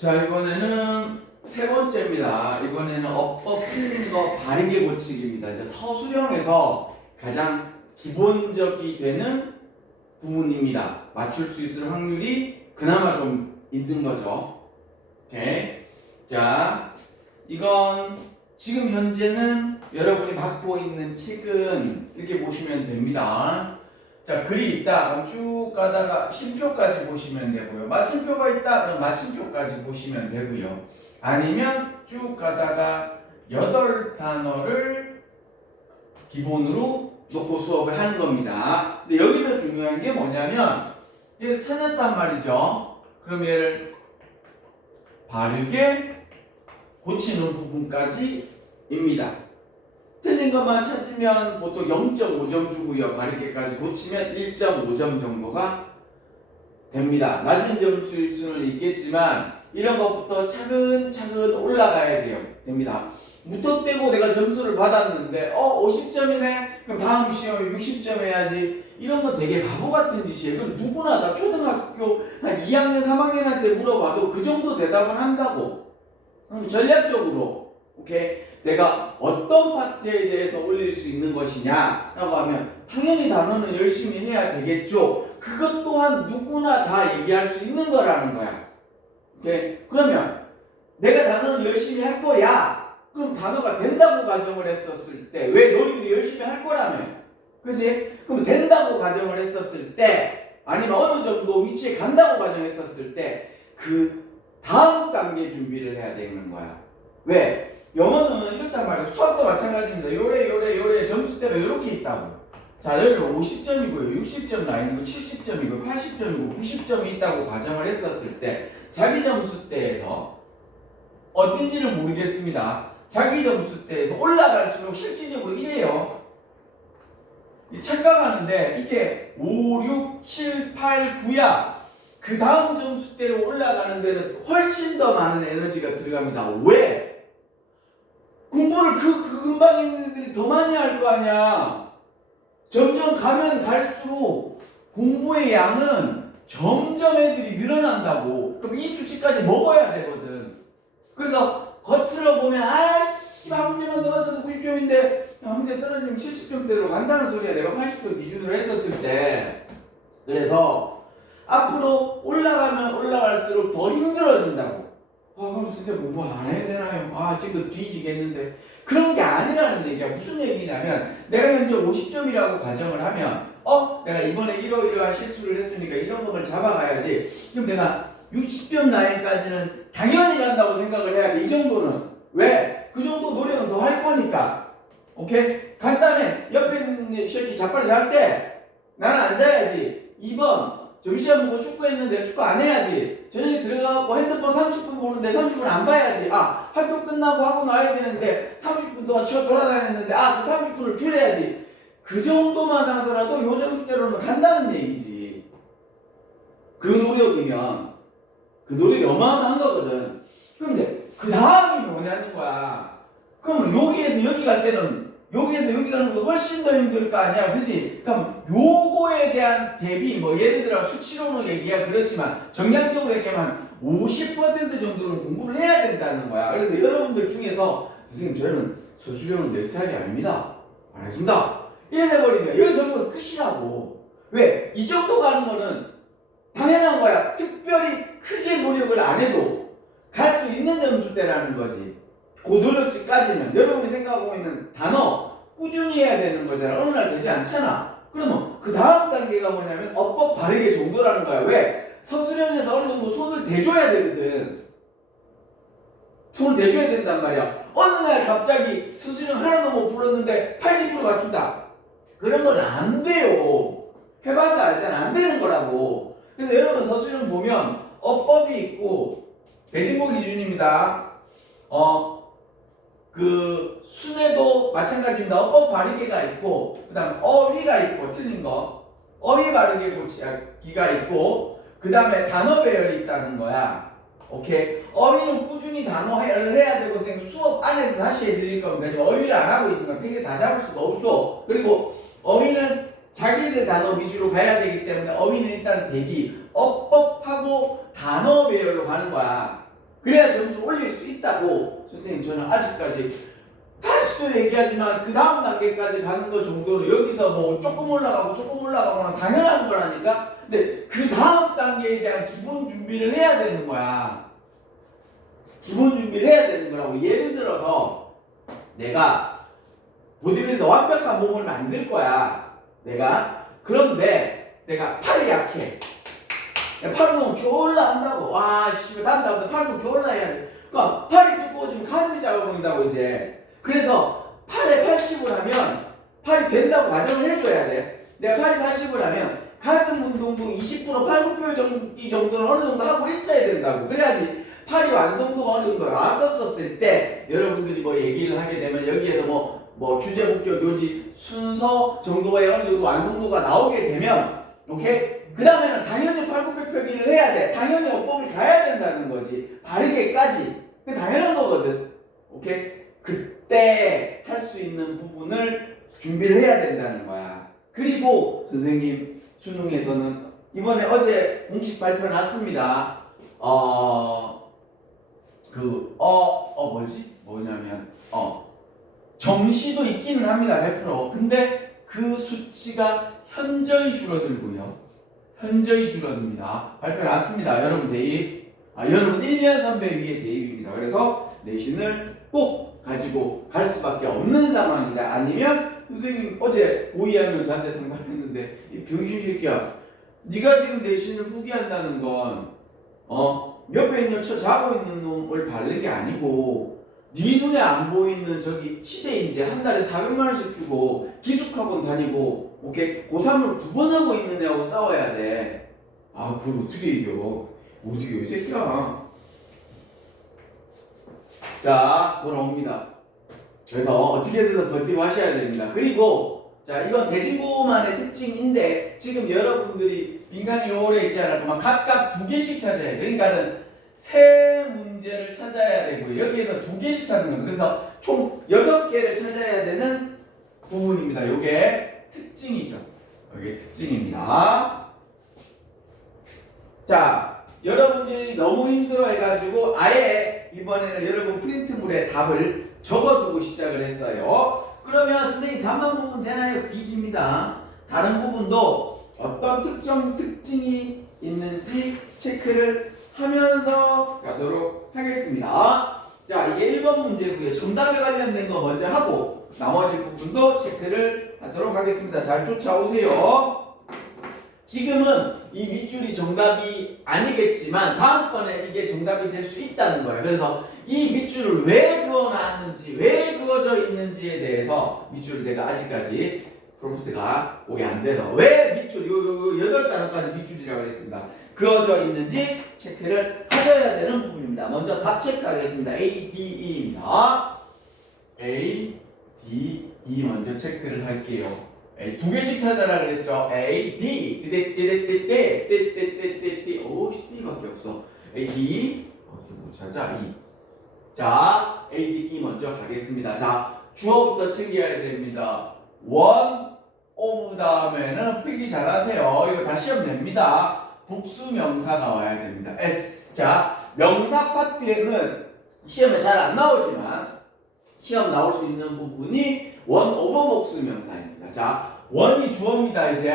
자, 이번에는 세 번째입니다. 이번에는 어법 틀린 거 바르게 고치기입니다. 이제 서술형에서 가장 기본적이 되는 부분입니다. 맞출 수 있을 확률이 그나마 좀 있는 거죠. 오케이. 자, 이건 지금 현재는 여러분이 갖고 있는 책은 이렇게 보시면 됩니다. 자, 글이 있다. 그럼 쭉 가다가 쉼표까지 보시면 되고요. 마침표가 있다. 그럼 마침표까지 보시면 되고요. 아니면 쭉 가다가 8단어를 기본으로 놓고 수업을 하는 겁니다. 근데 여기서 중요한 게 뭐냐면 얘를 찾았단 말이죠. 그럼 얘를 바르게 고치는 부분까지입니다. 틀린 것만 찾으면 보통 0.5점 주고요. 바르게까지 고치면 1.5점 정도가 됩니다. 낮은 점수일 수는 있겠지만 이런 것부터 차근차근 올라가야 됩니다. 무턱대고 내가 점수를 받았는데 50점이네? 그럼 다음 시험에 60점 해야지. 이런 건 되게 바보 같은 짓이에요. 그럼 누구나 다 초등학교 한 2학년, 3학년한테 물어봐도 그 정도 대답을 한다고. 그럼 전략적으로 오케이? 내가 어떤 파트에 대해서 올릴 수 있는 것이냐 라고 하면 당연히 단어는 열심히 해야 되겠죠. 그것 또한 누구나 다 얘기할 수 있는 거라는 거야. 오케이? 그러면 내가 단어는 열심히 할 거야. 그럼 단어가 된다고 가정을 했었을 때 왜 너희들이 열심히 할 거라며? 그지? 그럼 된다고 가정을 했었을 때 아니면 어느 정도 위치에 간다고 가정했었을 때 그 다음 단계 준비를 해야 되는 거야. 왜? 영어는 이렇단 말이에요. 수학도 마찬가지입니다. 요래 점수대가 이렇게 있다고. 자, 여기 50점이고요. 60점 나있는 거 70점이고 80점이고 90점이 있다고 가정을 했었을 때 자기 점수대에서 어딘지는 모르겠습니다. 자기 점수대에서 올라갈수록 실질적으로 이래요. 착각하는데 이게 5, 6, 7, 8, 9야. 그 다음 점수대로 올라가는 데는 훨씬 더 많은 에너지가 들어갑니다. 왜? 공부를 그 근방에 있는 애들이 더 많이 할 거 아니야. 점점 가면 갈수록 공부의 양은 점점 애들이 늘어난다고. 그럼 이 수치까지 먹어야 되거든. 그래서 겉으로 보면 한 문제만 더 맞춰도 90점인데 한 문제 떨어지면 70점대로 간다는 소리야. 내가 80점 기준으로 했었을 때. 그래서 앞으로 올라가면 올라갈수록 더 힘들어진다고. 그럼 진짜 공부 안 해야 되나요? 지금 뒤지겠는데. 그런 게 아니라는 얘기야. 무슨 얘기냐면 내가 현재 50점이라고 가정을 하면 내가 이번에 이러이러한 실수를 했으니까 이런 것을 잡아가야지. 그럼 내가 60점 라인까지는 당연히 간다고 생각을 해야 돼. 이 정도는. 왜? 그 정도 노력은 더 할 거니까. 오케이? 간단해. 옆에 있는 새끼 자빠리 잘 때 나는 앉아야지. 2번 점심시간 보고 축구했는데 축구 안 해야지. 저녁에 들어가고 핸드폰 30분 보는데 30분 안 봐야지. 학교 끝나고 하고 나와야 되는데 30분 동안 돌아다녔는데 그 30분을 줄여야지. 그 정도만 하더라도 요 점수대로는 간다는 얘기지. 그 노력이 어마어마한 거거든. 그런데 그 다음이 뭐냐는 거야. 그러면 여기에서 여기 갈 때는 여기에서 여기 가는 것도 훨씬 더 힘들 거 아니야. 그치? 그럼 요거에 대한 대비, 예를 들어 수치로는 얘기야 그렇지만 정량적으로 얘기하면 50% 정도는 공부를 해야 된다는 거야. 그래서 여러분들 중에서 선생님 저는 서술형은 내 스타일이 아닙니다. 안 하겠습니다. 이래 돼버리면 여기 전부 끝이라고. 왜? 이 정도 가는 거는 당연한 거야. 특별히 크게 노력을 안 해도 갈 수 있는 점수대라는 거지. 그 노력치까지는 여러분이 생각하고 있는 단어 꾸준히 해야 되는 거잖아. 어느 날 되지 않잖아. 그러면 그 다음 단계가 뭐냐면 어법 바르게 정도라는 거야. 왜? 서술형에서 어느 정도 손을 대줘야 되거든. 손을 대줘야 된단 말이야. 어느 날 갑자기 서술형 하나도 못 불렀는데 80% 맞춘다. 그런 건 안 돼요. 해봐서 알잖아. 안 되는 거라고. 그래서 여러분 서술형 보면 어법이 있고 대진고 기준입니다. 그 순회도 마찬가지입니다. 어법 바르게가 있고 그 다음 어휘가 있고 틀린 거 어휘 바르게 고치기가 있고 그 다음에 단어 배열이 있다는 거야. 오케이? 어휘는 꾸준히 단어를 해야 되고 수업 안에서 다시 해드릴 겁니다. 지금 어휘를 안 하고 있는 건 되게 다 잡을 수가 없어. 그리고 어휘는 자기들 단어 위주로 가야 되기 때문에 어휘는 일단 대기 어법하고 단어 배열로 가는 거야. 그래야 점수 올릴 수 있다고 선생님 저는 아직까지 다시 또 얘기하지만 그 다음 단계까지 가는 것 정도는 여기서 뭐 조금 올라가거나 당연한 거라니까. 근데 그 다음 단계에 대한 기본 준비를 해야 되는 거야. 기본 준비를 해야 되는 거라고. 예를 들어서 내가 보디빌더 완벽한 몸을 만들 거야. 그런데 내가 팔이 약해. 팔 운동 졸라 한다고. 와, 씨, 다음부터 팔 운동 졸라 해야 돼. 그러니까 팔이 두꺼워지면 가슴이 작아 보인다고 이제. 그래서 팔에 80을 하면 팔이 된다고 가정을 해줘야 돼. 내가 팔이 80을 하면 가슴 운동도 20% 팔굽혀 정도는 어느 정도 하고 있어야 된다고. 그래야지 팔이 완성도가 어느 정도 나왔었을 때 여러분들이 뭐 얘기를 하게 되면 여기에도 뭐 주제, 목적, 요지, 순서 정도의 어느 정도 완성도가 나오게 되면 오케이? 그 다음에는 당연히 팔굽혀펴기를 해야 돼. 당연히 어법을 가야 된다는 거지. 바르게까지. 그게 당연한 거거든. 오케이? 그때 할 수 있는 부분을 준비를 해야 된다는 거야. 그리고 선생님 수능에서는 이번에 어제 공식 발표 났습니다. 정시도 있기는 합니다. 100%. 근데 그 수치가 현저히 줄어들고요. 현저히 줄어듭니다. 발표 났습니다. 여러분 대입. 여러분 1년 선배 위에 대입입니다. 그래서 내신을 꼭 가지고 갈 수밖에 없는 상황이다. 아니면 선생님 어제 고2하면 저한테 상담했는데 이 병신 새끼야, 네가 지금 내신을 포기한다는 건 옆에 있는 자고 있는 놈을 바른 게 아니고 네 눈에 안 보이는 저기 시대인재 한 달에 400만 원씩 주고 기숙학원 다니고 오케이 고3을 2번 하고 있는 애하고 싸워야 돼. 그걸 어떻게 이겨? 어떻게 이겨 이 새끼야. 자, 돌아옵니다. 그래서 어떻게든 버티고 하셔야 됩니다. 그리고 자, 이건 대진고만의 특징인데 지금 여러분들이 빈칸이 오래 있지 않아도 막 각각 2개씩 찾아야 돼. 그러니까는 세 문제를 찾아야 되고 여기에서 2개씩 찾는 겁니다. 그래서 총 6개를 찾아야 되는 부분입니다. 이게 특징이죠. 이게 특징입니다. 자, 여러분들이 너무 힘들어 해가지고 아예 이번에는 여러분 프린트물에 답을 적어두고 시작을 했어요. 그러면 선생님 답만 보면 되나요? 뒤집니다. 다른 부분도 어떤 특정 특징이 있는지 체크를 하면서 가도록 하겠습니다. 자, 이게 1번 문제고요. 정답에 관련된 거 먼저 하고 나머지 부분도 체크를 하도록 하겠습니다. 잘 쫓아오세요. 지금은 이 밑줄이 정답이 아니겠지만 다음번에 이게 정답이 될 수 있다는 거예요. 그래서 이 밑줄을 왜 그어놨는지, 왜 그어져 있는지에 대해서 밑줄을 내가 아직까지 프롬프트가 오게 안 돼서 왜 밑줄, 요 8단어까지 밑줄이라고 했습니다. 그어져 있는지 체크를 하셔야 되는 부분입니다. 먼저 답 체크하겠습니다. A, D, E입니다. A, D, E 먼저 체크를 할게요. 2개씩 찾아라 그랬죠. A, D, 오, D밖에 없어. A, D, 뭐 찾아? E. 자, A, D, E 먼저 가겠습니다. 자, 주어부터 챙겨야 됩니다. 원, 오브 다음에는 필기 잘하세요. 이거 다 시험 냅니다. 복수 명사가 와야 됩니다. S. 자, 명사 파트에는 시험에 잘 안 나오지만 시험 나올 수 있는 부분이 원 오버 복수 명사입니다. 자, 원이 주어입니다. 이제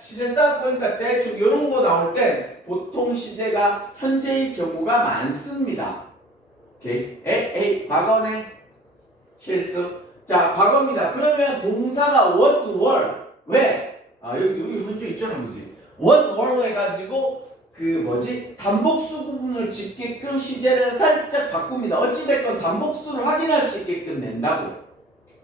시제 싹 보니까 대충 이런 거 나올 때 보통 시제가 현재의 경우가 많습니다. 오케이. 과거네 실수. 자, 과거입니다. 그러면 동사가 was, were. 왜? 여기 현재 있잖아, 그지? was, were로 해가지고 단복수 부분을 짓게끔 시제를 살짝 바꿉니다. 어찌됐건 단복수를 확인할 수 있게끔 낸다고.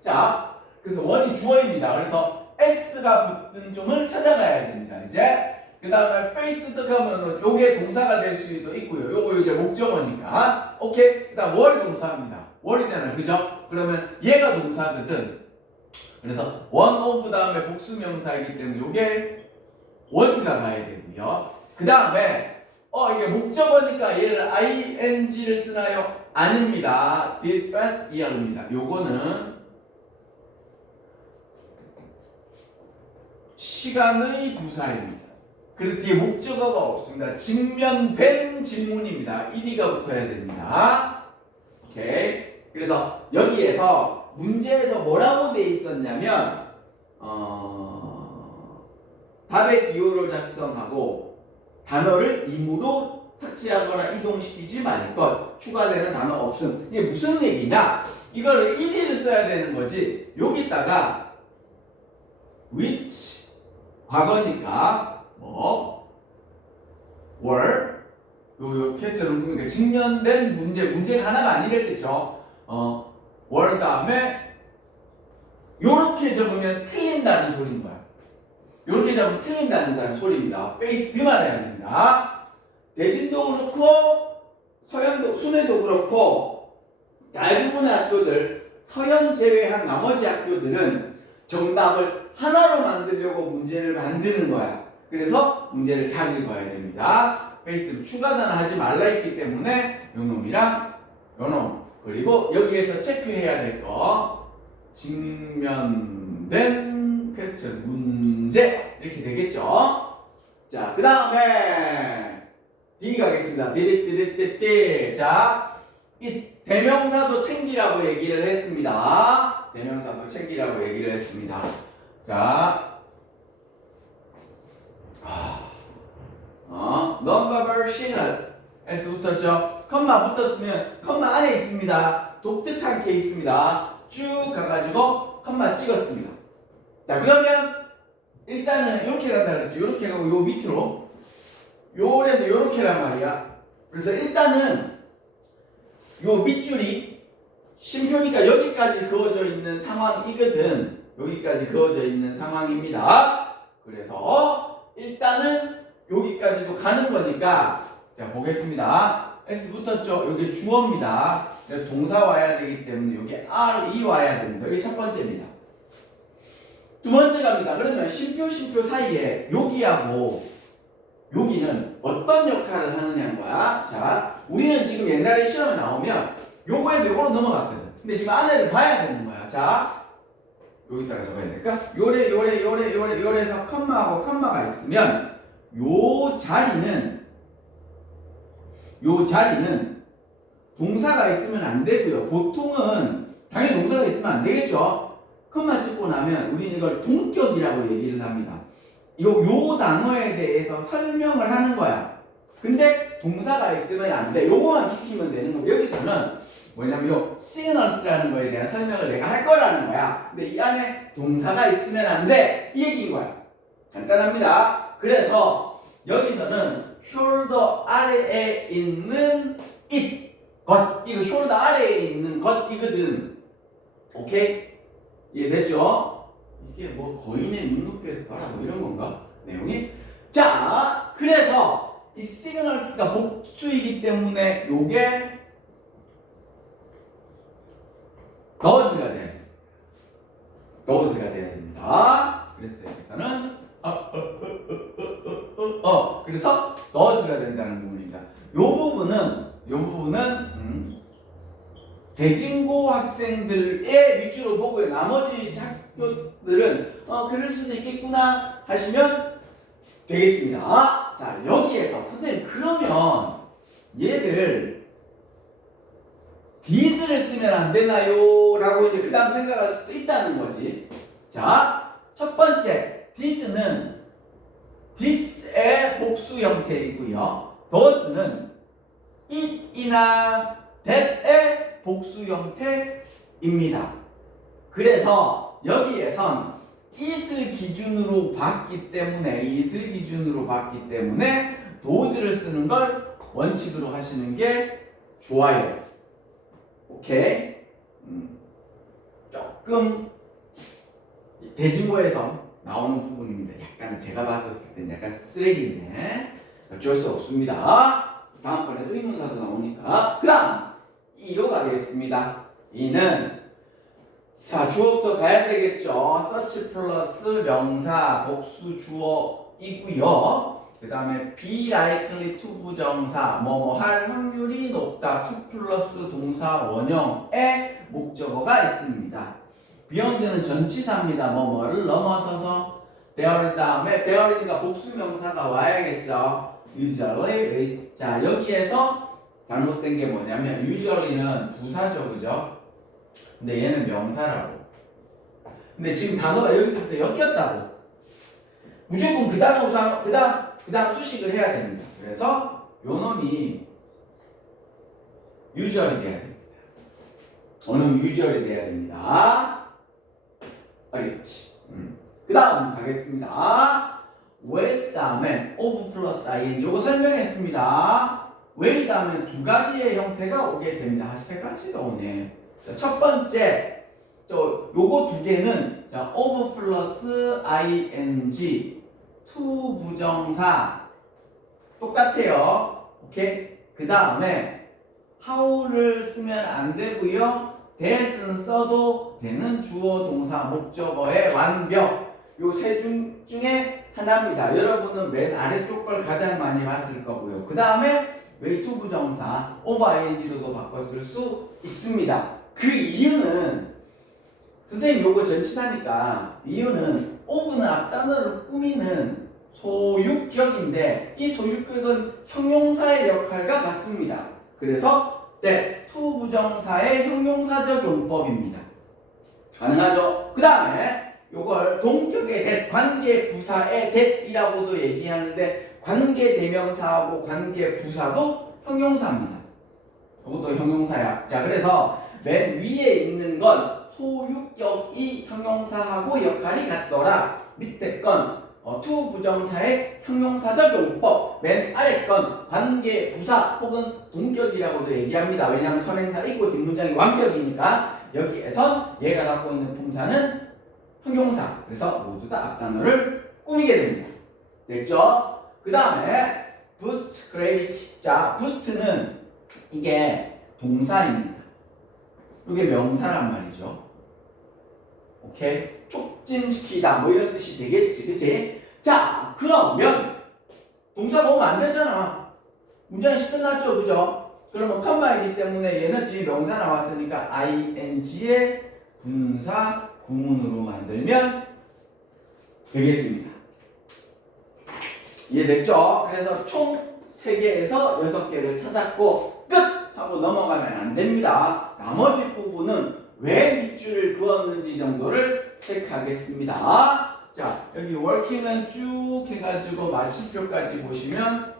자, 그래서 원이 주어입니다. 그래서 S가 붙은 점을 찾아가야 됩니다. 이제 그 다음에 faced 하면 요게 동사가 될 수도 있고요. 요거 이제 목적어니까. 오케이. 그 다음 월이 동사입니다. 월이잖아요. 그죠? 그러면 얘가 동사거든. 그래서 one of 다음에 복수명사이기 때문에 요게 was가 가야 되고요. 그 다음에 이게 목적어니까 얘를 ing를 쓰나요? 아닙니다. this fast year입니다. 요거는 시간의 부사입니다. 그래서 뒤에 목적어가 없습니다. 직면된 질문입니다. ed가 붙어야 됩니다. 오케이. 그래서 여기에서 문제에서 뭐라고 돼 있었냐면 답의 기호를 작성하고 단어를 임으로 삭제하거나 이동시키지 말 것. 추가되는 단어 없음. 이게 무슨 얘기냐? 이걸 ed를 써야 되는 거지. 여기다가 which 과거니까 were 요 캐처럼 그러니까 직면된 문제가 하나가 아니랬겠죠. were 다음에 요렇게 적으면 틀린다는 소리인 거야. 요렇게 적으면 틀린다는 소리입니다. 페이스드만 해야 됩니다. 대진도 그렇고 서현도 순회도 그렇고 대부분의 학교들 서현 제외한 나머지 학교들은 정답을 하나로 만들려고 문제를 만드는 거야. 그래서 문제를 잘 읽어야 됩니다. 페이스를 추가 단어 하지 말라 했기 때문에 요놈이랑 요놈 그리고 여기에서 체크해야 될 거 직면된 퀘스천 문제 이렇게 되겠죠. 자, 그 다음에 D 가겠습니다. 띠띠띠띠띠. 자, 이 대명사도 챙기라고 얘기를 했습니다. 대명사도 챙기라고 얘기를 했습니다. 자, non-verbal S 붙었죠? 컴마 붙었으면 컴마 안에 있습니다. 독특한 케이스입니다. 쭉 가가지고 컴마 찍었습니다. 자, 그러면 일단은 이렇게 간다 그랬죠? 이렇게 가고 요 밑으로 요래서 요렇게란 말이야. 그래서 일단은 요 밑줄이 쉼표니까 여기까지 그어져 있는 상황이거든. 여기까지 그어져 있는 상황입니다. 그래서 일단은 여기까지도 가는 거니까 자 보겠습니다. S 붙었죠? 여기 주어입니다. 그래서 동사 와야 되기 때문에 여기 RE 와야 됩니다. 여기 첫 번째입니다. 두 번째 갑니다. 그러면 쉼표 사이에 여기하고 여기는 어떤 역할을 하느냐는 거야. 자, 우리는 지금 옛날에 시험에 나오면 요거에서 요거로 넘어갔거든. 근데 지금 안에를 봐야 되는 거야. 자, 여기다가 적어야 될까? 요래서 컴마하고 컴마가 있으면 요 자리는 동사가 있으면 안 되고요. 보통은 당연히 동사가 있으면 안 되겠죠. 컴마 찍고 나면 우리는 이걸 동격이라고 얘기를 합니다. 요 단어에 대해서 설명을 하는 거야. 근데 동사가 있으면 안 돼. 요거만 지키면 되는 거고 여기서는 뭐냐면 요 signals라는 거에 대한 설명을 내가 할 거라는 거야. 근데 이 안에 동사가 있으면 안 돼. 이 얘기인 거야. 간단합니다. 그래서 여기서는 shoulder 아래에 있는 것 이거 shoulder 아래에 있는 것이거든. 오케이? 이해됐죠? 이게 뭐 거인의 눈높이에서 봐라 뭐 이런 건가? 내용이? 자, 그래서 이 signals가 복수이기 때문에 요게 does가 돼. does가 돼야 됩니다. 그래서 여기서는 그래서 does가 된다는 부분입니다. 요 부분은 대진고 학생들의 위주로 보고요. 나머지 학교들은 그럴 수도 있겠구나 하시면 되겠습니다. 자, 여기에서 선생님 그러면 얘를 this를 쓰면 안 되나요? 라고 이제 그 다음 생각할 수도 있다는 거지. 자, 첫 번째 this는 this의 복수 형태이고요. does는 it이나 that의 복수 형태입니다. 그래서 여기에선 it을 기준으로 봤기 때문에 does를 쓰는 걸 원칙으로 하시는 게 좋아요. 오케이? 조금 대진고에서 나오는 부분입니다. 약간 제가 봤었을 땐 약간 쓰레기인데 어쩔 수 없습니다. 다음번에 의문사도 나오니까. 그 다음 2로 가겠습니다. 2는 자 주어부터 가야 되겠죠. search 플러스 명사 복수 주어이고요. 그 다음에 be likely to 부정사 뭐뭐 할 확률이 높다 to 플러스 동사 원형의 목적어가 있습니다. beyond는 전치사입니다. 뭐뭐를 넘어서서 there 다음에 there이니까 복수 명사가 와야겠죠. usually waste. 자, 여기에서 잘못된 게 뭐냐면 usually는 부사죠, 그죠? 근데 얘는 명사라고. 근데 지금 단어가 여기서부터 엮였다고. 무조건 그 다음 수식을 해야 됩니다. 그래서 요 놈이 usually 돼야 됩니다. 어느 usually 돼야 됩니다. 알겠지? 그 다음 가겠습니다. was 다음에 of plus ing 요거 설명했습니다. way 다음에 두 가지의 형태가 오게 됩니다. 세 가지가 오네. 자, 첫 번째 요거 두 개는 자, of plus ing to 부정사 똑같아요. 오케이? 그 다음에 how를 쓰면 안 되고요. that은 써도 되는 주어 동사 목적어의 완벽. 요 세 중에 하나입니다. 여러분은 맨 아래쪽 걸 가장 많이 봤을 거고요. 그 다음에 way to 부정사 of ing로도 바꿔 쓸 수 있습니다. 그 이유는 선생님 요거 전치사니까 이유는 of는 앞단어를 꾸미는 소유격인데 이 소유격은 형용사의 역할과 같습니다. 그래서 that to 부정사의 형용사적 용법입니다. 가능하죠? 그 다음에 요걸 동격의 that, 관계 부사의 that이라고도 얘기하는데 관계 대명사하고 관계 부사도 형용사입니다. 이것도 형용사야. 자, 그래서 맨 위에 있는 건 소유격이 형용사하고 역할이 같더라. 밑에 건 to 부정사의 형용사적 용법, 맨 아래 건 관계 부사 혹은 동격이라고도 얘기합니다. 왜냐하면 선행사 있고 뒷문장이 완벽이니까 여기에선 얘가 갖고 있는 품사는 형용사. 그래서 모두 다 앞단어를 꾸미게 됩니다. 됐죠? 그 다음에 boost creativity. 자, boost는 이게 동사입니다. 이게 명사란 말이죠. 오케이? 촉진시키다 뭐 이런 뜻이 되겠지, 그치? 자, 그러면 동사 보면 안 되잖아. 문장이 끝났죠, 그죠? 그러면 컴마이기 때문에 얘는 뒤에 명사 나왔으니까 ing의 분사 구문으로 만들면 되겠습니다. 이해됐죠? 그래서 총 3개에서 6개를 찾았고 끝! 하고 넘어가면 안 됩니다. 나머지 부분은 왜 밑줄을 그었는지 정도를 체크하겠습니다. 자, 여기 working은 쭉 해가지고 마침표까지 보시면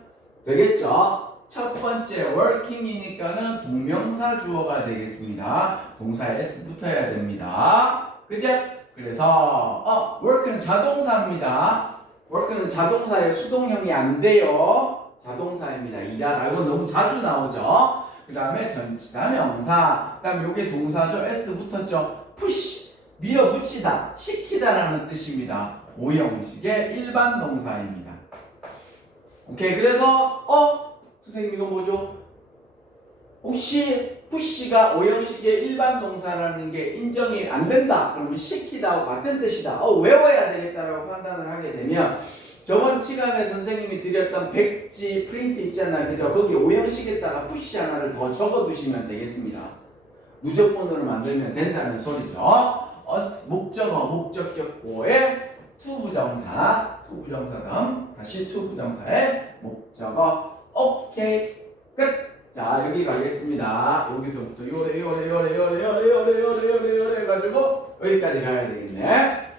되겠죠? 첫 번째 working이니까는 동명사 주어가 되겠습니다. 동사에 s 붙어야 됩니다. 그죠? 그래서 work는 자동사입니다. work는 자동사의 수동형이 안 돼요. 자동사입니다. 일하다. 이건 너무 자주 나오죠. 그 다음에 전치사 명사. 그 다음에 요게 동사죠. s 붙었죠. push 밀어붙이다, 시키다라는 뜻입니다. 오형식의 일반 동사입니다. 오케이. 그래서 선생님 이거 뭐죠? 혹시 push가 오형식의 일반 동사라는 게 인정이 안 된다. 그러면 시키다하고 같은 뜻이다. 외워야 되겠다라고 판단을 하게 되면 저번 시간에 선생님이 드렸던 백지 프린트 있잖아요. 그죠? 거기 오형식에다가 push 하나를 더 적어두시면 되겠습니다. 누적본으로 만들면 된다는 소리죠. 목적어, 목적격보의 to 부정사 다음 다시 to 부정사의 목적어. 오케이. 끝. 자, 여기 가겠습니다. 여기서부터 요래 해가지고 여기까지 가야 되겠네.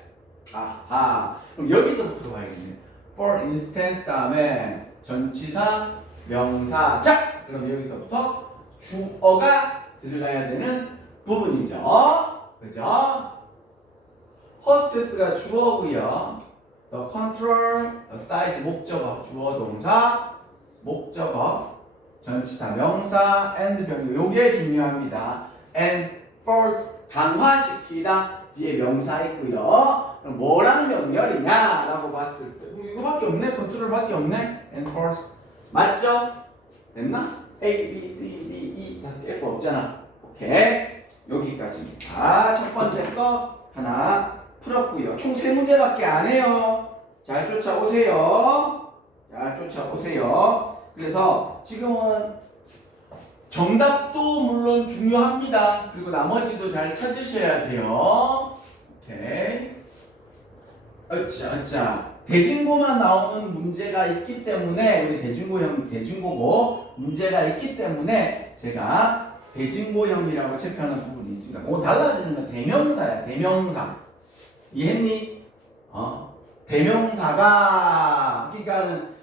아하. 그럼 여기서부터 가야겠네. For instance 다음에 전치사, 명사. 자, 그럼 여기서부터 주어가 들어가야 되는 부분이죠. 그죠? hostess가 주어고요. the control, the size 목적어, 주어 동사, 목적어, 전치사 명사, and 병유. 요게 중요합니다. and force 강화시키다 뒤에 명사 있고요. 그럼 뭐랑 명렬이냐 라고 봤을 때 이거밖에 없네. 컨트롤밖에 없네. and force 맞죠? 됐나? A, B, C, D, E 다섯 개 F 없잖아. 오케이. 여기까지입니다. 첫 번째 거 하나 풀었고요. 총 3문제밖에 안 해요. 잘 쫓아오세요. 잘 쫓아오세요. 그래서 지금은 정답도 물론 중요합니다. 그리고 나머지도 잘 찾으셔야 돼요. 오케이. 자, 대진고만 나오는 문제가 있기 때문에 우리 대진고고 문제가 있기 때문에 제가 대진고형이라고 체크하는 부분이 있습니다. 그거 달라지는 건 대명사야. 대명사 이해했니? 대명사가 그러니까는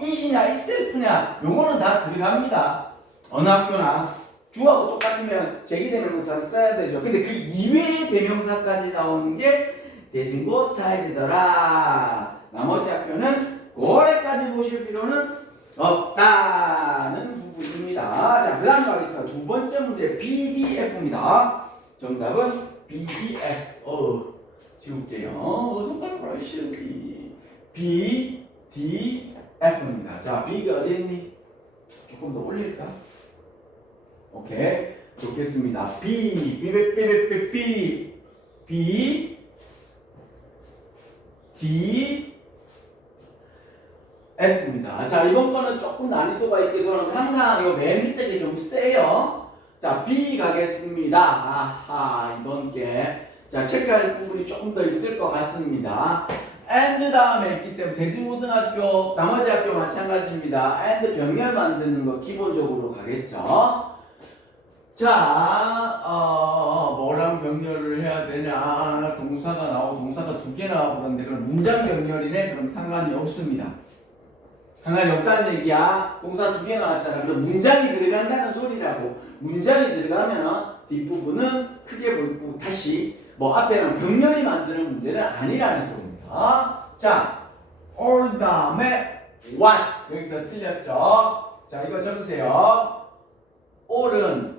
it이냐 itself냐 요거는 다 들어갑니다. 어느 학교나 주하고 똑같으면 제기대명사를 써야 되죠. 근데 그 이외의 대명사까지 나오는 게 대진고 스타일이더라. 나머지 학교는 고래까지 보실 필요는 없다는 부분입니다. 자, 그 다음 가겠습니다. 두 번째 문제 BDF입니다. 정답은 BDF. 지울게요. 손가락으로 하시오. BDF입니다. 자, B가 어디 있니? 조금 더 올릴까? 오케이. 좋겠습니다. B D F입니다. 자, 이번 거는 조금 난이도가 있게 돌아가면 항상 이거 맨 밑에 게 좀 세요. 자, B 가겠습니다. 아하, 이번 게. 자, 체크할 부분이 조금 더 있을 것 같습니다. and 다음에 있기 때문에 대진고등학교, 나머지 학교 마찬가지입니다. and 병렬 만드는 거 기본적으로 가겠죠. 자, 뭐랑 병렬을 해야 되냐? 동사가 나오고 동사가 두 개 나오고 그런데 그럼 문장 병렬이네? 그럼 상관이 없습니다. 상관이 없다는 얘기야. 동사 두 개 나왔잖아. 그럼 문장이 들어간다는 소리라고. 문장이 들어가면 뒷부분은 크게 볼고 다시 앞에랑 병렬이 만드는 문제는 아니라는 소리입니다. 자, all 다음에 what 여기서 틀렸죠. 자, 이거 적으세요. all은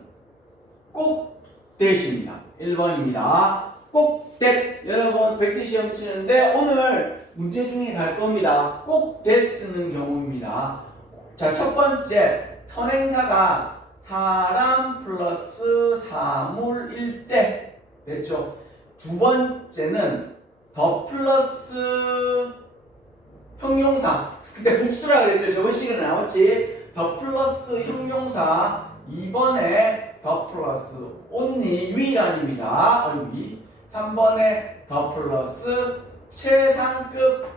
꼭 대시입니다. 1번입니다. 꼭 대. 여러분 백지 시험 치는데 오늘 문제 중에 갈 겁니다. 꼭 대 쓰는 경우입니다. 자, 첫 번째 선행사가 사람 플러스 사물일 때 됐죠. 두 번째는 더 플러스 형용사. 그때 복수라 그랬죠. 저번 시간에 나왔지. 더 플러스 형용사. 2번에 더 플러스 only 유일한입니다. 위. 3번에 더 플러스 최상급.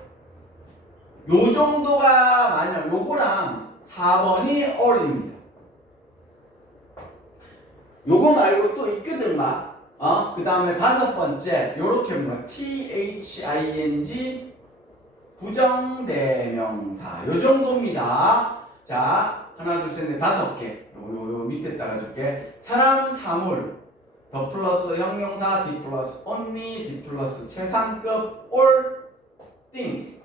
요 정도가 만약 요거랑 4번이 all입니다. 요거 말고 또 있거든 막. 그 다음에 다섯 번째 요렇게 뭐 THING 부정대명사 요 정도입니다. 자, 하나 둘 셋 넷 다섯 개. 요 밑에다가 줄게. 사람 사물 더 플러스 형용사 D 플러스 only D 플러스 최상급 all thing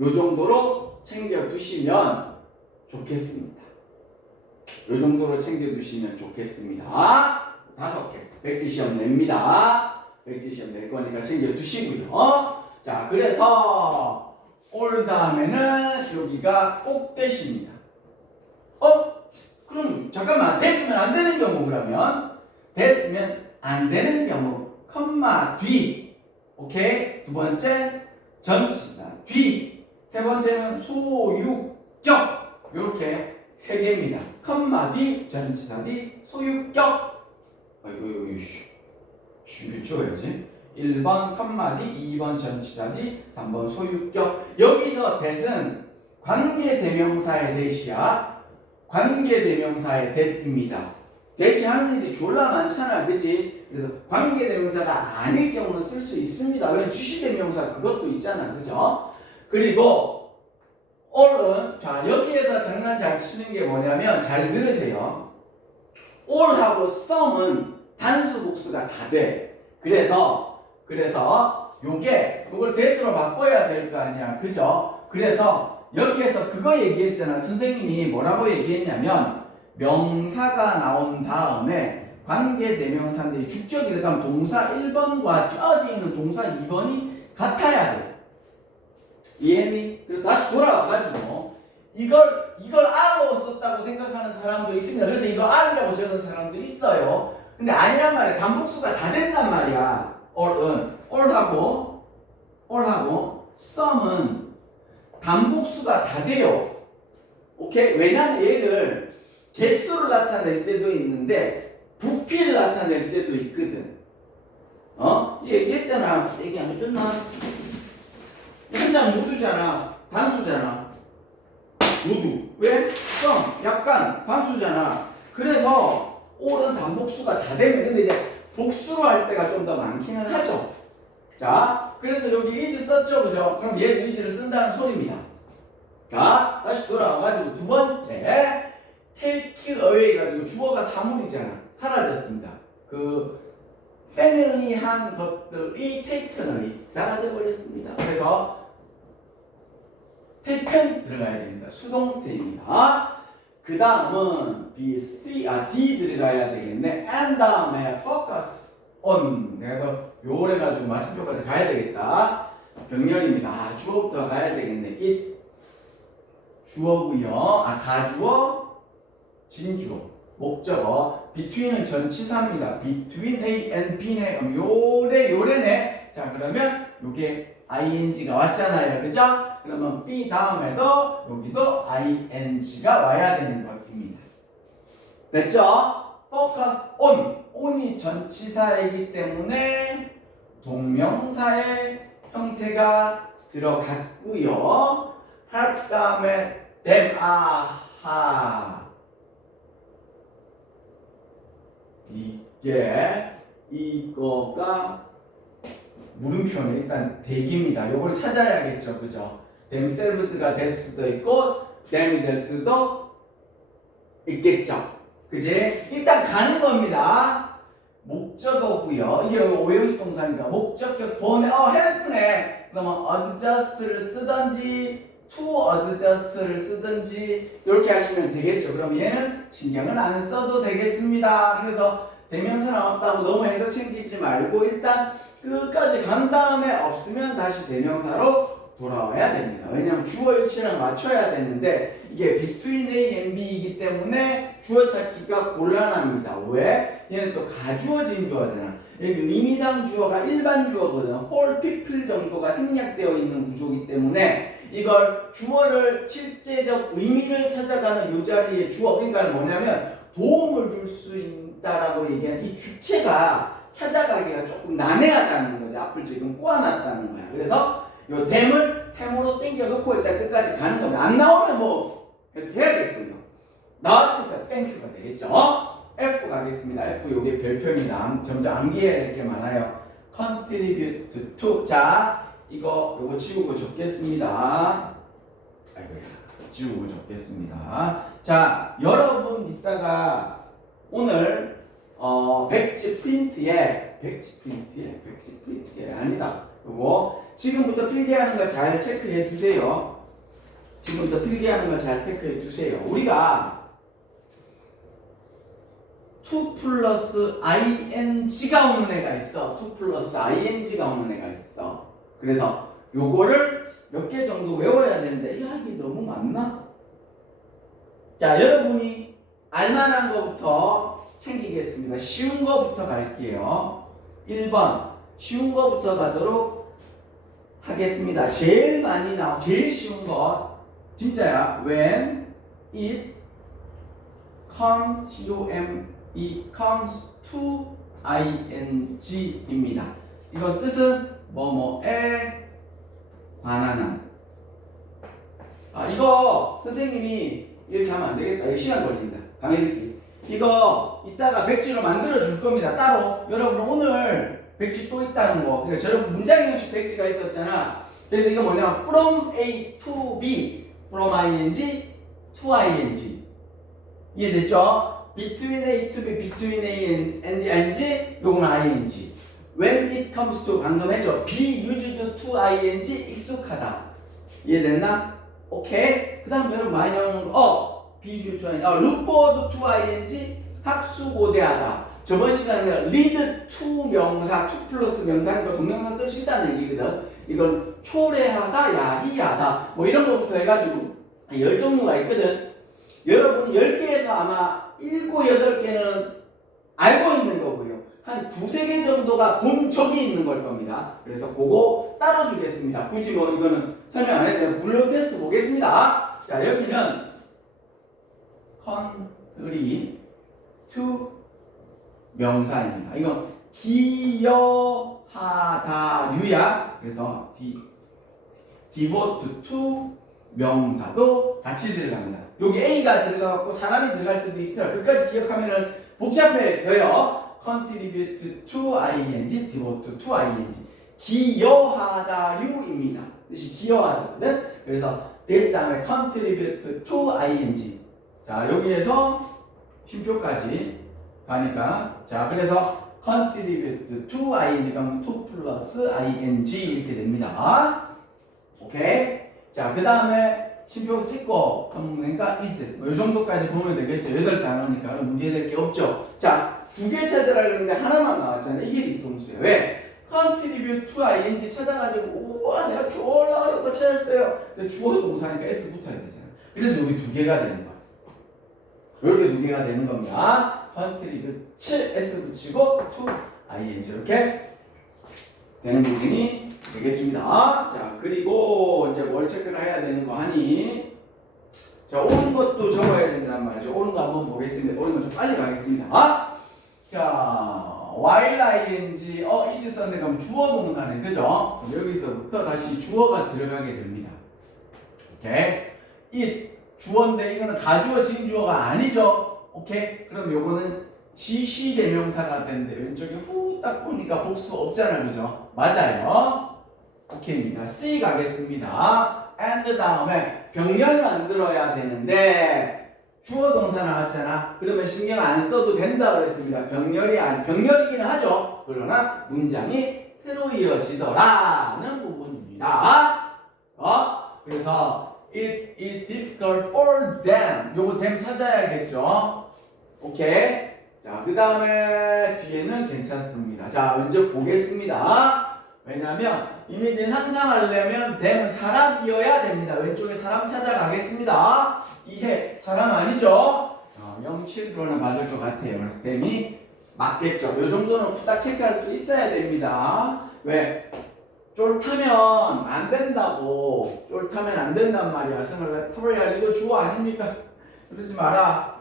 요 정도로 챙겨두시면 좋겠습니다. 요 정도로 챙겨두시면 좋겠습니다. 다섯 개. 백지 시험 냅니다. 백지 시험 낼 거니까 챙겨두시고요. 자, 그래서 올 다음에는 여기가 꼭 대시입니다. 그럼 잠깐만 됐으면 안 되는 경우 그러면 됐으면 안 되는 경우 컴마 뒤. 오케이. 두 번째 전치사 뒤. 세 번째는 소유격. 이렇게 세 개입니다. 컴마 뒤, 전치사 뒤, 소유격. 아이고 몇 줄어야지. 1번 컴마 뒤, 2번 전치사 뒤, 3번 소유격. 여기서 대는 관계대명사의 대시야. 관계대명사의 대입니다. 대시하는 일이 졸라 많잖아, 그치? 그래서 관계대명사가 아닐 경우는 쓸 수 있습니다. 왜 주시대명사 그것도 있잖아, 그죠? 그리고 all은 자 여기에서 장난 잘 치는 게 뭐냐면 잘 들으세요. all하고 some은 단수 복수가 다 돼. 그래서 요걸 대수로 바꿔야 될 거 아니야, 그죠? 그래서 여기에서 그거 얘기했잖아. 선생님이 뭐라고 얘기했냐면 명사가 나온 다음에 관계대명사인데 주격이 들어가면 동사 1번과 뒤에 있는 동사 2번이 같아야 돼. 이해했니? 그래서 다시 돌아와가지고 이걸 알고 썼다고 생각하는 사람도 있습니다. 그래서 이거 R이라고 적은 사람도 있어요. 근데 아니란 말이야. 단복수가 다 된단 말이야. all하고 some은 단복수가 다 돼요. 오케이? 왜냐면 얘를 개수를 나타낼 때도 있는데 부피를 나타낼 때도 있거든. 얘기했잖아. 얘기 안 해줬나? 혼자 모두잖아. 단수잖아. 모두. 왜? 약간 단수잖아. 그래서 all은 단복수가 다 되면 근데 이제 복수로 할 때가 좀 더 많기는 하죠. 자, 그래서 여기 is 썼죠, 그죠? 그럼 얘 is를 쓴다는 소리입니다. 자, 다시 돌아와가지고 두 번째 take away 가지고 주어가 사물이잖아. 사라졌습니다. 그 family한 것들이 taken away 사라져 버렸습니다. 그래서 taken 들어가야 됩니다. 수동태입니다. 그 다음은 D 들어가야 되겠네. and 다음에 focus on. 그래서 요래 가지고 마침표까지 가야 되겠다. 병렬입니다. 주어부터 가야 되겠네. it 주어고요. 가주어, 진주어, 목적어. between은 전치사입니다. between A and B네. 요래네. 자, 그러면 요게 ing가 왔잖아요. 그죠? 그러면 B 다음에도 여기도 ing가 와야 되는 것입니다. 됐죠? focus on. on이 전치사이기 때문에 동명사의 형태가 들어갔고요. 할 다음에 them, 아하. 이거가 물음표는 일단 대기입니다. 요걸 찾아야겠죠. 그죠? themselves가 될 수도 있고 them이 될 수도 있겠죠. 그지? 일단 가는 겁니다. 목적어고요. 이게 오형식 동사니까 목적격 보내 help네. 그러면 adjust를 쓰든지 to adjust를 쓰든지 이렇게 하시면 되겠죠. 그럼 얘는 신경을 안 써도 되겠습니다. 그래서 대명사 나왔다고 너무 해석 챙기지 말고 일단 끝까지 간 다음에 없으면 다시 대명사로 돌아와야 됩니다. 왜냐하면 주어 위치랑 맞춰야 되는데 이게 between A and B이기 때문에 주어 찾기가 곤란합니다. 왜? 얘는 또 가주어 진주어잖아. 여기 의미상 주어가 일반 주어거든. whole people 정도가 생략되어 있는 구조이기 때문에 이걸 주어를 실제적 의미를 찾아가는 이 자리에 주어, 그러니까 뭐냐면 도움을 줄 수 있다라고 얘기하는 이 주체가 찾아가기가 조금 난해하다는 거죠. 앞을 지금 꼬아놨다는 거야. 그래서 요 댐을 세모로 당겨 놓고 일단 끝까지 가는 겁니다. 안 나오면 뭐 해석해야겠군요. 나왔으니까 땡큐가 되겠죠. F 가겠습니다. F 요게 별표입니다. 점점 암기해야 될 게 많아요. contribute to. 자, 요거 지우고 적겠습니다. 아이고야, 지우고 적겠습니다. 자, 여러분 이따가 오늘 백지 프린트에 아니다. 요거 지금부터 필기하는 거 잘 체크해 두세요. 우리가 2 플러스 ing가 오는 애가 있어. 2 플러스 ing가 오는 애가 있어. 그래서 요거를 몇 개 정도 외워야 되는데 이게 너무 많나? 자, 여러분이 알만한 거부터 챙기겠습니다. 쉬운 거부터 갈게요. 1번 쉬운 거부터 가도록 하겠습니다. 제일 많이 제일 쉬운 거 진짜야. When it comes to ing입니다. 이건 뜻은 뭐뭐에 관한 한. 이거 선생님이 이렇게 하면 안 되겠다. 이거 시간 걸린다. 강의듣기. 이거 이따가 백지로 만들어 줄 겁니다. 따로. 여러분 오늘 백지 또 있다는 거. 그러니까 저런 문장 형식 백지가 있었잖아. 그래서 이거 뭐냐면 from A to B, from ing to ing. 이해됐죠? between A to B, between A and ing, 요건 ing. when it comes to 방금 했죠? be used to ing 익숙하다. 이해됐나? 오케이. 그 다음 여러분 많이 나오는 거 be used to ing, look forward to ing 학수고대하다. 저번 시간에 lead to 명사, to 플러스 명사니까 동명사 쓸 수 있다는 얘기거든. 이건 초래하다, 야기하다 뭐 이런 것부터 해가지고 10종류가 있거든. 여러분 10개에서 아마 7, 8개는 알고 있는 거고요. 한 2, 3개 정도가 본 적이 있는 걸 겁니다. 그래서 그거 따로 주겠습니다. 굳이 뭐 이거는 설명 안 해도 돼요. 블루 테스트 보겠습니다. 자, 여기는 country to 명사입니다. 이거 기여하다 류야. 그래서 devote to 명사도 같이 들어갑니다. 여기 A가 들어가고 사람이 들어갈 때도 있으니까 그까지 기억하면은 복잡해져요. contribute to ing, devote to ing. 기여하다류입니다. 뜻이 기여하다거든. 그래서 this 다음에 contribute to ing. 자, 여기에서 쉼표까지 가니까 자, 그래서 contribute to ing 그럼 to 플러스 ing 이렇게 됩니다. 오케이. 자, 그 다음에 쉼표 찍고 그러니까 is 이 정도까지 보면 되겠죠. 8단어니까 문제 될 게 없죠. 자, 2개 찾으라 그랬는데 하나만 나왔잖아요. 이게 뒤통수예요. 왜? contribute to ing 찾아가지고 우와 내가 졸라 어려운 거 찾았어요. 근데 주어 동사니까 s 붙어야 되잖아요. 그래서 여기 2개가 되는 거예요. 이렇게 2개가 되는 겁니다. contribute s 붙이고 to ing 이렇게 되는 부분이 되겠습니다. 자, 그리고 이제 뭘 체크를 해야 되는 거 하니 자, 오는 것도 적어야 된단 말이죠. 오는 거 한번 보겠습니다. 오는 거 좀 빨리 가겠습니다. 자, while ing, is 썼는데 그럼 주어 동사네, 그죠? 여기서부터 다시 주어가 들어가게 됩니다. 오케이? 이 주어인데 이거는 가주어, 진주어가 아니죠? 오케이? 그럼 요거는 지시 대명사가 되는데 왼쪽에 후 딱 보니까 복수 없잖아, 그죠? 맞아요. 오케이입니다. C 가겠습니다. and 다음에 병렬 만들어야 되는데 주어 동사 나왔잖아. 그러면 신경 안 써도 된다 그랬습니다. 병렬이긴 하죠. 그러나 문장이 새로 이어지더라는 부분입니다. 그래서 it is difficult for them. 요거 them 찾아야겠죠. 오케이. 자, 그 다음에 뒤에는 괜찮습니다. 자, 먼저 보겠습니다. 왜냐면 이미지 상상하려면 them은 사람이어야 됩니다. 왼쪽에 사람 찾아가겠습니다. 이해 사람 아니죠? 영 children은 맞을 것 같아요. 그래서 them이 맞겠죠. 요 정도는 후딱 체크할 수 있어야 됩니다. 왜? 쫄타면 안 된다고. 쫄타면 안 된단 말이야. 스몰레터리얼 이거 주어 아닙니까? 그러지 마라.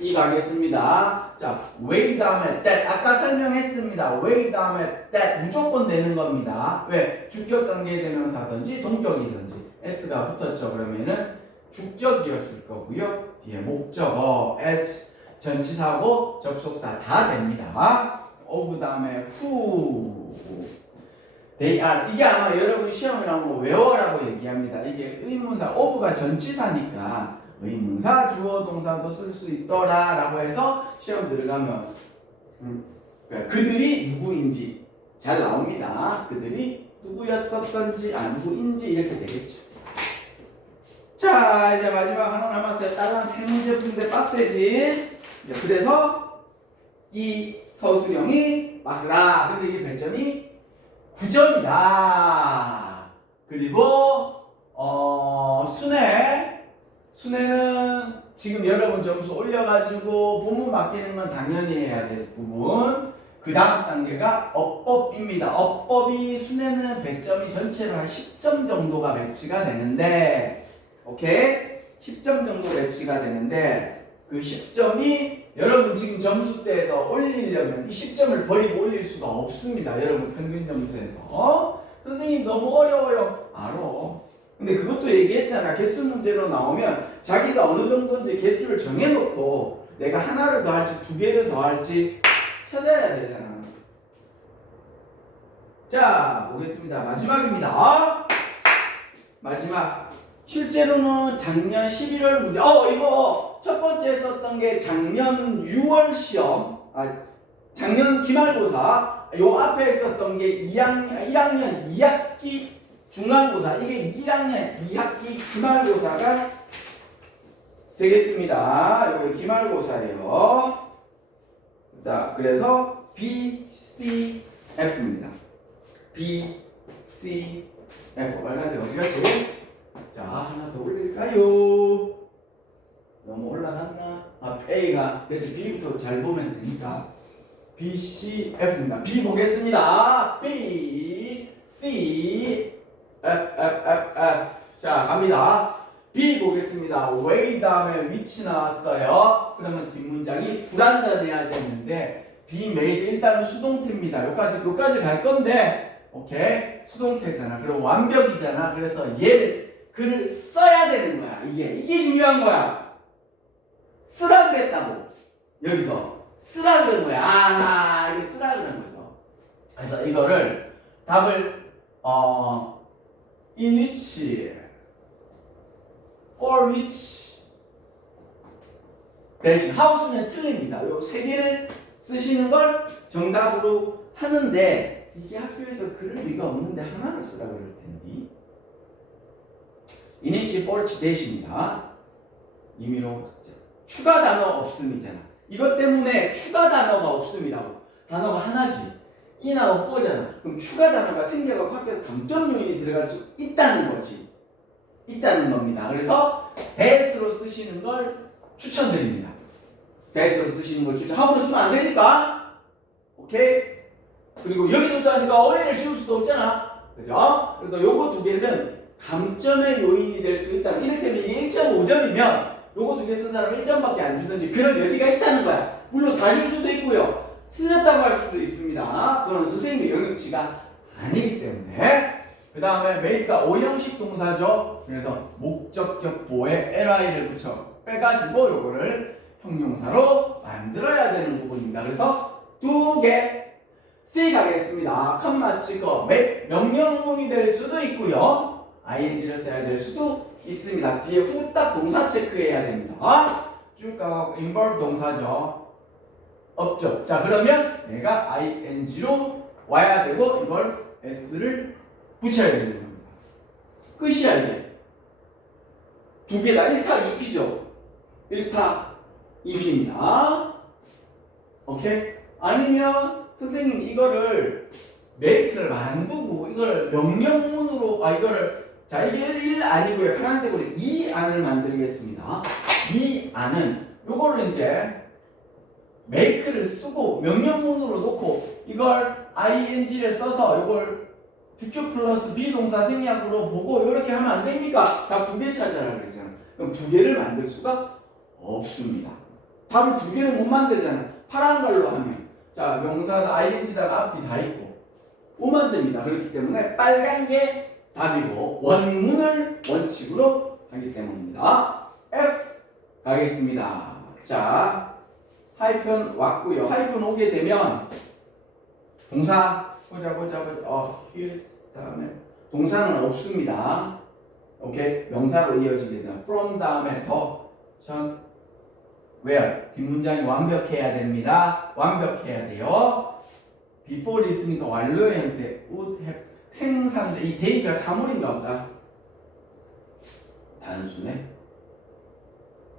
이 가겠습니다. 자, way 다음에 that 아까 설명했습니다. way 다음에 that 무조건 되는 겁니다. 왜? 주격 관계 대명사든지 동격이든지 s가 붙었죠. 그러면은 주격이었을 거고요. 뒤에 목적어, as 전치사고 접속사 다 됩니다. of 다음에 who they are 이게 아마 여러분 시험에 나오면 외워라고 얘기합니다. 이게 의문사 of가 전치사니까 의문사, 주어, 동사도 쓸 수 있더라 라고 해서 시험 들어가면 그들이 누구인지 잘 나옵니다. 그들이 누구였었던지 누구인지 이렇게 되겠죠. 자, 이제 마지막 하나 남았어요. 다른 세 문제 푼데 빡세지. 그래서 이 서술형이 막스다. 근데 이게 배점이 9점이다. 그리고 순회는 지금 여러분 점수 올려가지고 본문 맡기는 건 당연히 해야 될 부분. 그 다음 단계가 어법입니다. 어법이 순회는 100점이 전체로 한 10점 정도가 배치가 되는데, 오케이? 10점 정도 배치가 되는데, 그 10점이 여러분 지금 점수대에서 올리려면 이 10점을 버리고 올릴 수가 없습니다. 여러분 평균 점수에서. 선생님 너무 어려워요. 알아. 근데 그것도 얘기했잖아. 개수 문제로 나오면 자기가 어느 정도인지 개수를 정해놓고 내가 하나를 더 할지 2개를 더 할지 찾아야 되잖아. 자, 보겠습니다. 마지막입니다. 마지막. 실제로는 작년 11월 문제. 이거 첫 번째 썼던 게 작년 6월 시험. 작년 기말고사. 요 앞에 썼던 게 1학년 2학기 중간고사. 이게 1학년 2학기 기말고사가 되겠습니다. 여기 기말고사예요. 자, 그래서 B, C, F입니다. B, C, F. 빨간색 어디 갔지? 자, 하나 더 올릴까요? 너무 올라갔나? A가 그래서 B부터 잘 보면 되니까 B, C, F입니다. B 보겠습니다. B, C, F. 자, 갑니다. B 보겠습니다. way 다음에 which 나왔어요. 그러면 뒷문장이 불완전해야 되는데 be made 일단은 수동태입니다. 여기까지 갈 건데 오케이? 수동태잖아. 그리고 완벽이잖아. 그래서 얘를 글을 써야 되는 거야. 이게 중요한 거야. 쓰라 그랬다고. 여기서 쓰라 그런 거야. 아, 이게 쓰라 그런 거죠. 그래서 이거를 답을 in which, for which 대신 하고 쓰면 틀립니다. 요 세 개를 쓰시는 걸 정답으로 하는데 이게 학교에서 그럴 리가 없는데 하나를 쓰라 그럴 텐데. in which, for which 대신입니다. 임의로 추가 단어 없음이잖아. 이것 때문에 추가 단어가 없음이라고. 단어가 하나지. in하고 for잖아. 그럼 추가 단어가 생겨서 학교에서 감점 요인이 들어갈 수 있다는 거지. 있다는 겁니다. 그래서 that으로 쓰시는 걸 추천드립니다. that으로 쓰시는 걸 함부로 쓰면 안 되니까. 오케이? 그리고 여기서부터 하니까 어휘를 지울 수도 없잖아. 그죠? 그래서 요거 두 개는 감점의 요인이 될 수 있다. 이를테면 이게 1.5점이면 요거 두 개 쓴 사람 1점밖에 안 주든지 그럴 여지가 있다는 거야. 물론 다 줄 수도 있고요. 틀렸다고 할 수도 있습니다. 그건 선생님의 영역치가 아니기 때문에. 그 다음에 make가 5형식 동사죠. 그래서 목적격보에 li를 붙여 빼가지고 요거를 형용사로 만들어야 되는 부분입니다. 그래서 두 개 C 가겠습니다. 컴마 찍어 명령문이 될 수도 있고요. ing를 써야 될 수도 있습니다. 뒤에 후딱 동사 체크해야 됩니다. 쭉 가고 involve 동사죠. 없죠. 자, 그러면 얘가 ing로 와야 되고 이걸 s를 붙여야 되는 겁니다. 끝이야 이게. 두 개 다 1타 2피죠. 1타 2피입니다. 오케이? 아니면 선생님 이거를 make를 만두고 이걸 명령문으로 이거를 이게 1 아니고요. 파란색으로 이 안을 만들겠습니다. 이 안은 요거를 이제 make를 쓰고 명령문으로 놓고 이걸 ing를 써서 이걸 주격 플러스 비동사 생략으로 보고 이렇게 하면 안 됩니까? 답 두 개 찾아라 그랬잖아. 그럼 두 개를 만들 수가 없습니다. 답을 두 개를 못 만들잖아. 파란 걸로 하면 자 명사는 ing다가 앞이 다 있고 못 만듭니다. 그렇기 때문에 빨간 게 답이고 원문을 원칙으로 하기 때문입니다. F 가겠습니다. 자 하이픈 왔고요. 하이픈 오게 되면 동사 보자. here 다음에 동사는 없습니다. 오케이 명사로 이어지게 되면 from 다음에 더 전 where 뒷문장이 완벽해야 됩니다. 완벽해야 돼요. before 있으니까 완료의 형태 would have 생산돼. 이 day가 사물인가 보다. 단순해.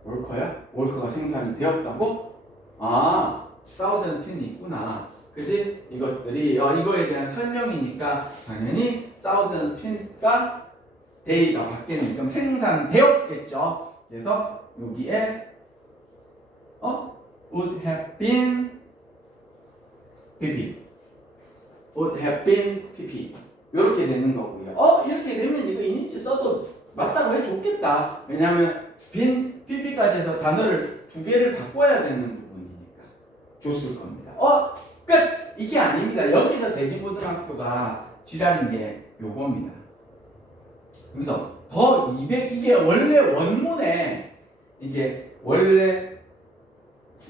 월커야? 월커가 생산이 되었다고? 사우전 핀이 있구나. 그지? 이것들이 이거에 대한 설명이니까 당연히 사우전 핀스가 데이가 바뀌는 그럼 생산되었겠죠. 그래서 여기에 would have been pp would have been pp 이렇게 되는 거고요. 이렇게 되면 이거 이니치 써도 맞다고 해줬겠다. 왜냐하면 빈 pp까지 해서 단어를 두 개를 바꿔야 되는 부분이니까 줬을 겁니다. 끝! 이게 아닙니다. 여기서 대진고등학교가 지랄인 게 요겁니다. 여기서 더 200 이게 원래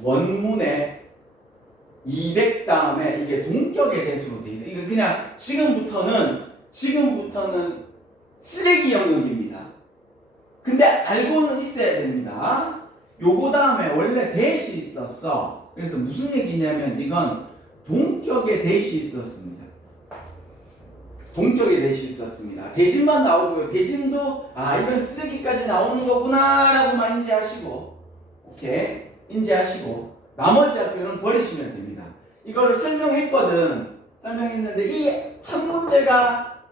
원문에 200 다음에 이게 동격의 대수로 돼 있어요. 이거 그냥 지금부터는 쓰레기 영역입니다. 근데 알고는 있어야 됩니다. 요거 다음에 원래 대시 있었어. 그래서 무슨 얘기냐면 이건 동격의 대시 있었습니다. 동격의 대시 있었습니다. 대진만 나오고요. 대진도 이건 쓰레기까지 나오는 거구나 라고만 인지하시고 오케이 인지하시고 나머지 학교는 버리시면 됩니다. 이거를 설명했는데 이 한 문제가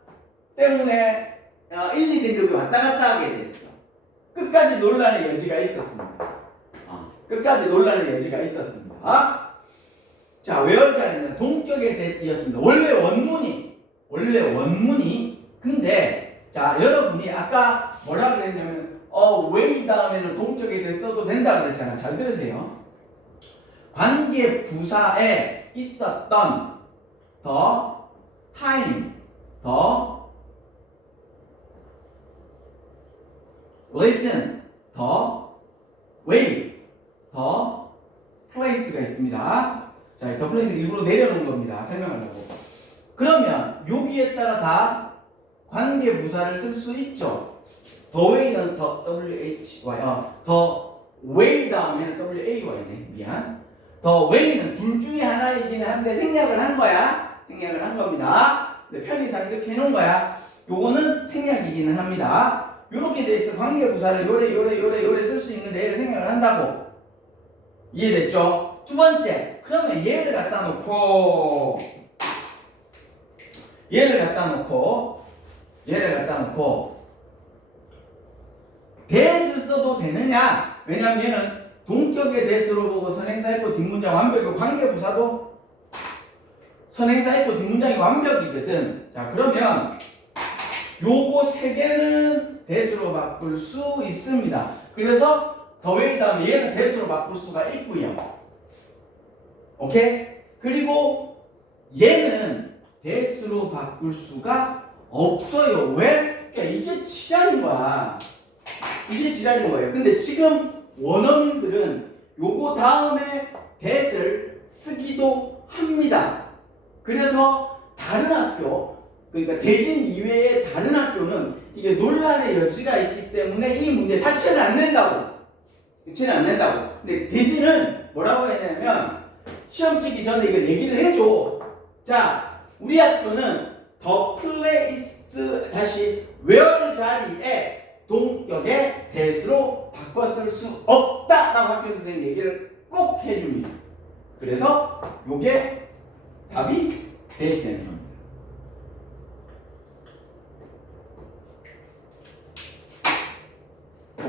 때문에 1, 2등급이 왔다 갔다 하게 됐어. 끝까지 논란의 여지가 있었습니다. 자, 외워야 하는 동격의 대이었습니다. 원래 원문이 근데 자 여러분이 아까 뭐라 그랬냐면 way 다음에는 동격의 대 써도 된다 그랬잖아. 잘 들으세요. 관계 부사에 있었던 the time 더 listen, 더 way, 더 place가 있습니다. 자, 더 place 일부러 내려놓은 겁니다. 설명하려고. 그러면 여기에 따라 다 관계 부사를 쓸 수 있죠. 더 way는 더 WHY, 더 way 다음에는 WAY네. 미안. 더 way는 둘 중에 하나이기는 한데 생략을 한 거야. 생략을 한 겁니다. 근데 편의상 이렇게 해놓은 거야. 요거는 생략이기는 합니다. 요렇게 돼 있어. 관계 부사를 요래 쓸 수 있는데 얘를 생략을 한다고. 이해됐죠? 두 번째. 그러면 얘를 갖다 놓고 대를 써도 되느냐? 왜냐면 얘는 동격의 대수로 보고 선행사 있고 뒷문장 완벽이고 관계부사도 선행사 있고 뒷문장이 완벽이거든. 자, 그러면 요거 세 개는 대수로 바꿀 수 있습니다. 그래서 더웨이 다음에 얘는 대수로 바꿀 수가 있고요. 오케이? 그리고 얘는 대수로 바꿀 수가 없어요. 왜? 그러니까 이게 지랄인 거야. 이게 지랄인 거예요. 근데 지금 원어민들은 요거 다음에 대를 쓰기도 합니다. 그래서 다른 학교, 그러니까 대진 이외의 다른 학교는 이게 논란의 여지가 있기 때문에 이 문제 자체는 안 낸다고. 자체는 안 낸다고. 근데 대진은 뭐라고 했냐면 시험 치기 전에 이거 얘기를 해줘. 자, 우리 학교는 더 플레이스 다시 웨어 자리에 동격의 대수로 바꿨을 수 없다라고 학교 선생님 얘기를 꼭 해줍니다. 그래서 요게 답이 대시되는 겁니다.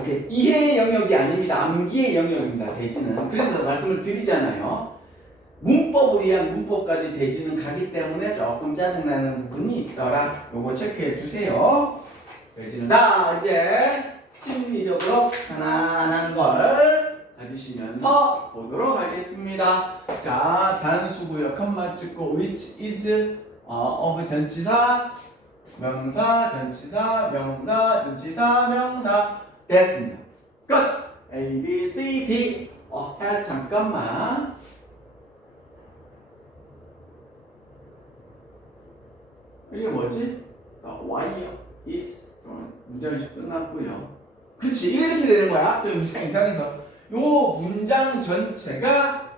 오케이. 이해의 영역이 아닙니다. 암기의 영역입니다. 대시는. 그래서 말씀을 드리잖아요. 문법을 위한 문법까지 대지는 가기 때문에 조금 짜증나는 부분이 있더라. 요거 체크해 주세요. 대지는 자, 이제 심리적으로 편안한 걸 가지시면서 보도록 하겠습니다. 자, 단수구역 컴마 찍고 which is of 전치사 명사 전치사 명사 전치사 명사 됐습니다. 끝. A, B, C, D. 잠깐만. 이게 뭐지? Y is 문장이 끝났고요. 그렇지, 이렇게 되는 거야. 그 문장 이상에서 요 문장 전체가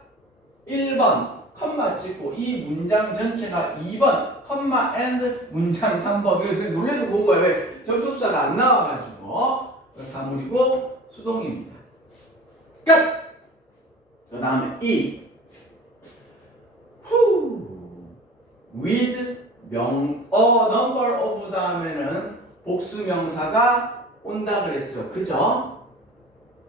1번 컴마 찍고 이 문장 전체가 2번 컴마 and 문장 3번. 그래서 놀래서 본 거예요. 왜? 접속사가 안 나와가지고. 사물이고 수동입니다. 끝. 그 다음에 이 with number of 다음에는 복수명사가 온다 그랬죠. 그죠?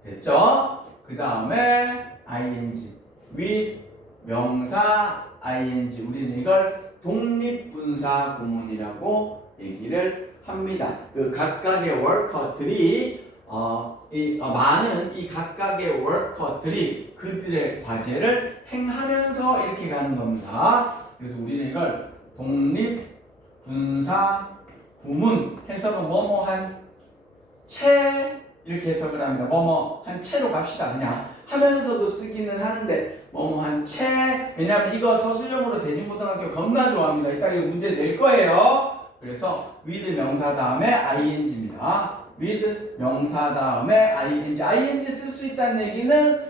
됐죠? 그 다음에 ing with 명사 ing 우리는 이걸 독립분사 구문이라고 얘기를 합니다. 그 각각의 워커들이 많은 이 각각의 워커들이 그들의 과제를 행하면서 이렇게 가는 겁니다. 그래서 우리는 이걸 독립분사 구문 해석은 뭐뭐한 채 이렇게 해석을 합니다. 뭐뭐한 채로 갑시다. 그냥 하면서도 쓰기는 하는데 뭐뭐한 채. 왜냐하면 이거 서술형으로 대진고등학교 겁나 좋아합니다. 이따 이거 문제 낼 거예요. 그래서 with 명사 다음에 ing입니다. with 명사 다음에 ing 쓸 수 있다는 얘기는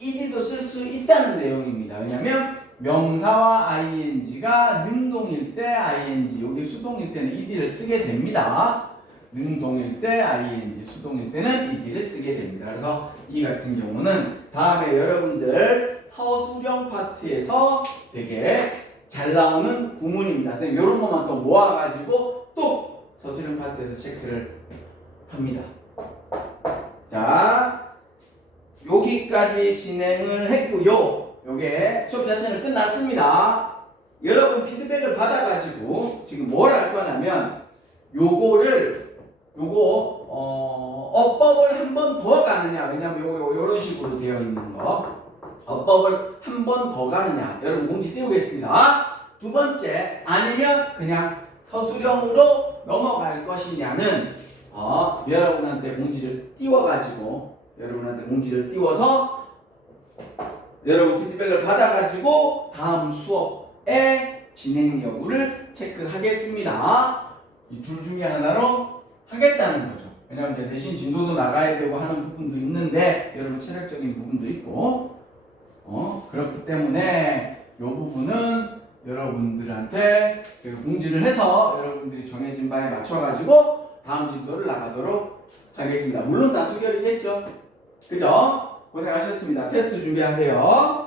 ed도 쓸 수 있다는 내용입니다. 왜냐하면 명사와 ing가 능동일 때 ing, 여기 수동일 때는 ed를 쓰게 됩니다. 능동일 때 ing, 수동일 때는 ed를 쓰게 됩니다. 그래서 이 같은 경우는 다음에 여러분들 서술형 파트에서 되게 잘 나오는 구문입니다. 이런 것만 또 모아가지고 또 서술형 파트에서 체크를 합니다. 자, 여기까지 진행을 했고요. 요게 수업 자체는 끝났습니다. 여러분 피드백을 받아가지고 지금 뭘 할 거냐면 어법을 한 번 더 가느냐. 왜냐면 요거 요런 식으로 되어 있는 거. 어법을 한 번 더 가느냐. 여러분 공지 띄우겠습니다. 두 번째, 아니면 그냥 서술형으로 넘어갈 것이냐는 여러분한테 공지를 띄워가지고 띄워서 여러분 피드백을 받아가지고 다음 수업의 진행 여부를 체크하겠습니다. 이 둘 중에 하나로 하겠다는 거죠. 왜냐하면 이제 대신 진도도 나가야 되고 하는 부분도 있는데 여러분 체력적인 부분도 있고 그렇기 때문에 이 부분은 여러분들한테 공지를 해서 여러분들이 정해진 바에 맞춰가지고 다음 진도를 나가도록 하겠습니다. 물론 다수결이겠죠. 그죠? 고생하셨습니다. 테스트 준비하세요.